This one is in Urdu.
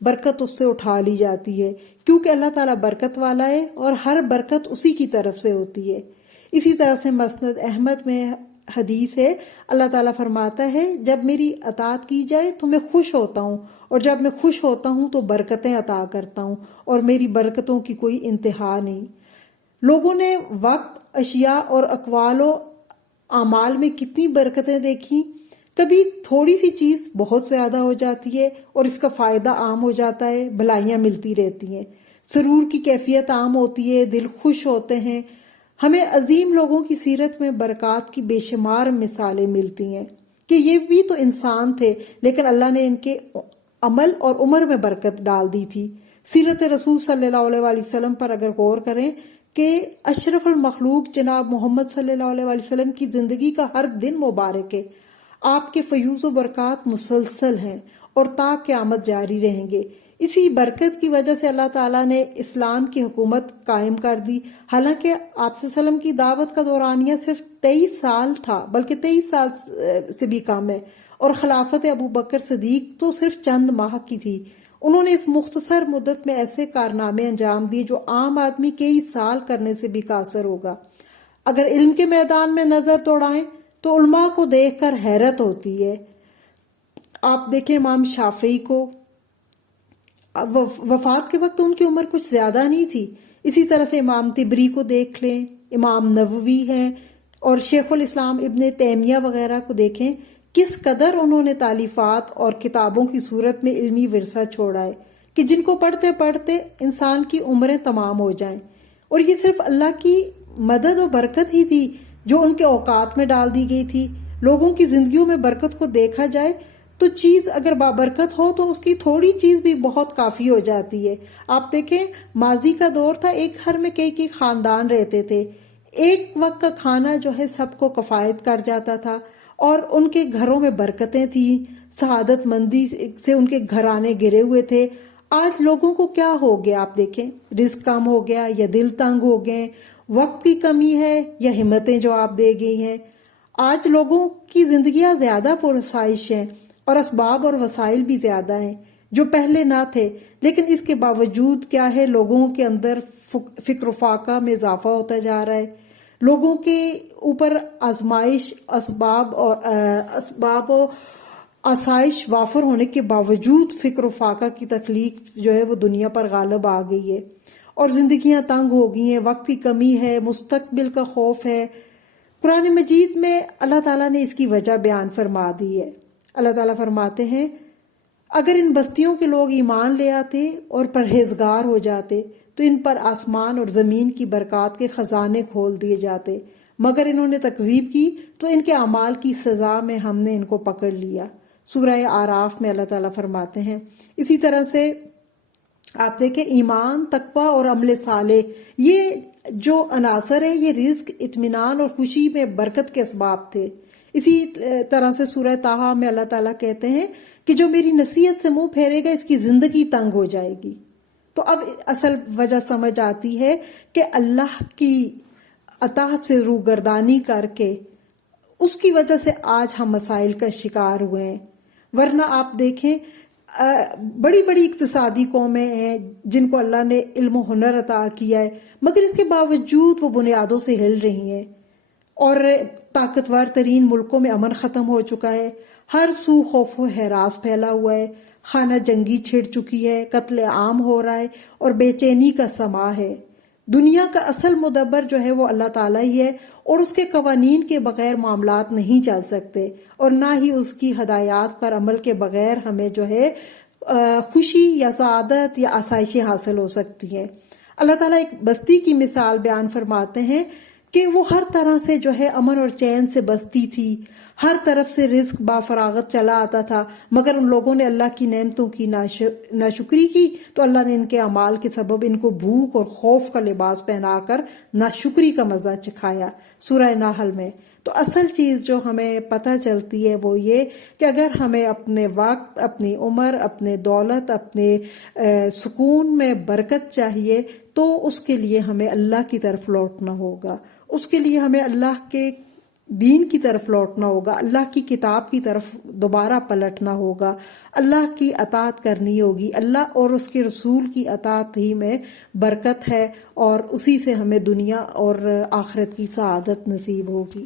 برکت اس سے اٹھا لی جاتی ہے، کیونکہ اللہ تعالیٰ برکت والا ہے اور ہر برکت اسی کی طرف سے ہوتی ہے۔ اسی طرح سے مسند احمد میں حدیث ہے، اللہ تعالیٰ فرماتا ہے جب میری اطاعت کی جائے تو میں خوش ہوتا ہوں، اور جب میں خوش ہوتا ہوں تو برکتیں عطا کرتا ہوں، اور میری برکتوں کی کوئی انتہا نہیں۔ لوگوں نے وقت، اشیاء اور اقوال و اعمال میں کتنی برکتیں دیکھی۔ کبھی تھوڑی سی چیز بہت زیادہ ہو جاتی ہے اور اس کا فائدہ عام ہو جاتا ہے، بھلائیاں ملتی رہتی ہیں، سرور کی کیفیت عام ہوتی ہے، دل خوش ہوتے ہیں۔ ہمیں عظیم لوگوں کی سیرت میں برکات کی بے شمار مثالیں ملتی ہیں کہ یہ بھی تو انسان تھے، لیکن اللہ نے ان کے عمل اور عمر میں برکت ڈال دی تھی۔ سیرت رسول صلی اللہ علیہ وسلم پر اگر غور کریں کہ اشرف المخلوق جناب محمد صلی اللہ علیہ وسلم کی زندگی کا ہر دن مبارک ہے، آپ کے فیوز و برکات مسلسل ہیں اور تا قیامت جاری رہیں گے۔ اسی برکت کی وجہ سے اللہ تعالیٰ نے اسلام کی حکومت قائم کر دی۔ حالانکہ آپ صلی اللہ علیہ وسلم کی دعوت کا دورانیہ صرف 23 سال تھا، بلکہ 23 سال سے بھی کم ہے، اور خلافت ابو بکر صدیق تو صرف چند ماہ کی تھی۔ انہوں نے اس مختصر مدت میں ایسے کارنامے انجام دیے جو عام آدمی کئی سال کرنے سے بھی قاصر ہوگا۔ اگر علم کے میدان میں نظر دوڑائیں تو علماء کو دیکھ کر حیرت ہوتی ہے۔ آپ دیکھیں امام شافعی کو، وفات کے وقت ان کی عمر کچھ زیادہ نہیں تھی۔ اسی طرح سے امام طبری کو دیکھ لیں، امام نووی ہیں، اور شیخ الاسلام ابن تیمیہ وغیرہ کو دیکھیں، کس قدر انہوں نے تالیفات اور کتابوں کی صورت میں علمی ورثہ چھوڑا ہے کہ جن کو پڑھتے پڑھتے انسان کی عمریں تمام ہو جائیں۔ اور یہ صرف اللہ کی مدد و برکت ہی تھی جو ان کے اوقات میں ڈال دی گئی تھی۔ لوگوں کی زندگیوں میں برکت کو دیکھا جائے تو چیز اگر بابرکت ہو تو اس کی تھوڑی چیز بھی بہت کافی ہو جاتی ہے۔ آپ دیکھیں ماضی کا دور تھا، ایک گھر میں کئی خاندان رہتے تھے، ایک وقت کا کھانا جو ہے سب کو کفایت کر جاتا تھا، اور ان کے گھروں میں برکتیں تھیں، سعادت مندی سے ان کے گھرانے گرے ہوئے تھے۔ آج لوگوں کو کیا ہو گیا؟ آپ دیکھیں رزق کم ہو گیا، یا دل تنگ ہو گئے، وقت کی کمی ہے، یا ہمتیں جو آپ دے گئی ہیں۔ آج لوگوں کی زندگیاں زیادہ پرآسائش ہیں اور اسباب اور وسائل بھی زیادہ ہیں جو پہلے نہ تھے، لیکن اس کے باوجود کیا ہے، لوگوں کے اندر فکر و فاقہ میں اضافہ ہوتا جا رہا ہے۔ لوگوں کے اوپر آزمائش، اسباب و آسائش وافر ہونے کے باوجود فکر و فاقہ کی تخلیق جو ہے وہ دنیا پر غالب آ گئی ہے، اور زندگیاں تنگ ہو گئی ہیں، وقت کی کمی ہے، مستقبل کا خوف ہے۔ قرآن مجید میں اللہ تعالیٰ نے اس کی وجہ بیان فرما دی ہے۔ اللہ تعالیٰ فرماتے ہیں اگر ان بستیوں کے لوگ ایمان لے آتے اور پرہیزگار ہو جاتے تو ان پر آسمان اور زمین کی برکات کے خزانے کھول دیے جاتے، مگر انہوں نے تکذیب کی تو ان کے اعمال کی سزا میں ہم نے ان کو پکڑ لیا۔ سورہ اعراف میں اللہ تعالیٰ فرماتے ہیں۔ اسی طرح سے آپ دیکھیں ایمان، تقوی اور عمل صالح، یہ جو عناصر ہے یہ رزق، اطمینان اور خوشی میں برکت کے اسباب تھے۔ اسی طرح سے سورہ طٰہٰ میں اللہ تعالیٰ کہتے ہیں کہ جو میری نصیحت سے منہ پھیرے گا اس کی زندگی تنگ ہو جائے گی۔ تو اب اصل وجہ سمجھ آتی ہے کہ اللہ کی اطاعت سے روگردانی کر کے اس کی وجہ سے آج ہم مسائل کا شکار ہوئے ہیں۔ ورنہ آپ دیکھیں بڑی بڑی اقتصادی قومیں ہیں جن کو اللہ نے علم و ہنر عطا کیا ہے، مگر اس کے باوجود وہ بنیادوں سے ہل رہی ہیں، اور طاقتور ترین ملکوں میں امن ختم ہو چکا ہے، ہر سو خوف و ہراس پھیلا ہوا ہے، خانہ جنگی چھڑ چکی ہے، قتل عام ہو رہا ہے، اور بے چینی کا سما ہے۔ دنیا کا اصل مدبر جو ہے وہ اللہ تعالیٰ ہی ہے، اور اس کے قوانین کے بغیر معاملات نہیں چل سکتے، اور نہ ہی اس کی ہدایات پر عمل کے بغیر ہمیں جو ہے خوشی یا سعادت یا آسائشیں حاصل ہو سکتی ہیں۔ اللہ تعالیٰ ایک بستی کی مثال بیان فرماتے ہیں کہ وہ ہر طرح سے جو ہے امن اور چین سے بستی تھی، ہر طرف سے رزق بافراغت چلا آتا تھا، مگر ان لوگوں نے اللہ کی نعمتوں کی ناشکری کی تو اللہ نے ان کے اعمال کے سبب ان کو بھوک اور خوف کا لباس پہنا کر ناشکری کا مزہ چکھایا، سورہ نحل میں۔ تو اصل چیز جو ہمیں پتہ چلتی ہے وہ یہ کہ اگر ہمیں اپنے وقت، اپنی عمر، اپنے دولت، اپنے سکون میں برکت چاہیے تو اس کے لیے ہمیں اللہ کی طرف لوٹنا ہوگا، اس کے لیے ہمیں اللہ کے دین کی طرف لوٹنا ہوگا، اللہ کی کتاب کی طرف دوبارہ پلٹنا ہوگا، اللہ کی اطاعت کرنی ہوگی۔ اللہ اور اس کے رسول کی اطاعت ہی میں برکت ہے، اور اسی سے ہمیں دنیا اور آخرت کی سعادت نصیب ہوگی۔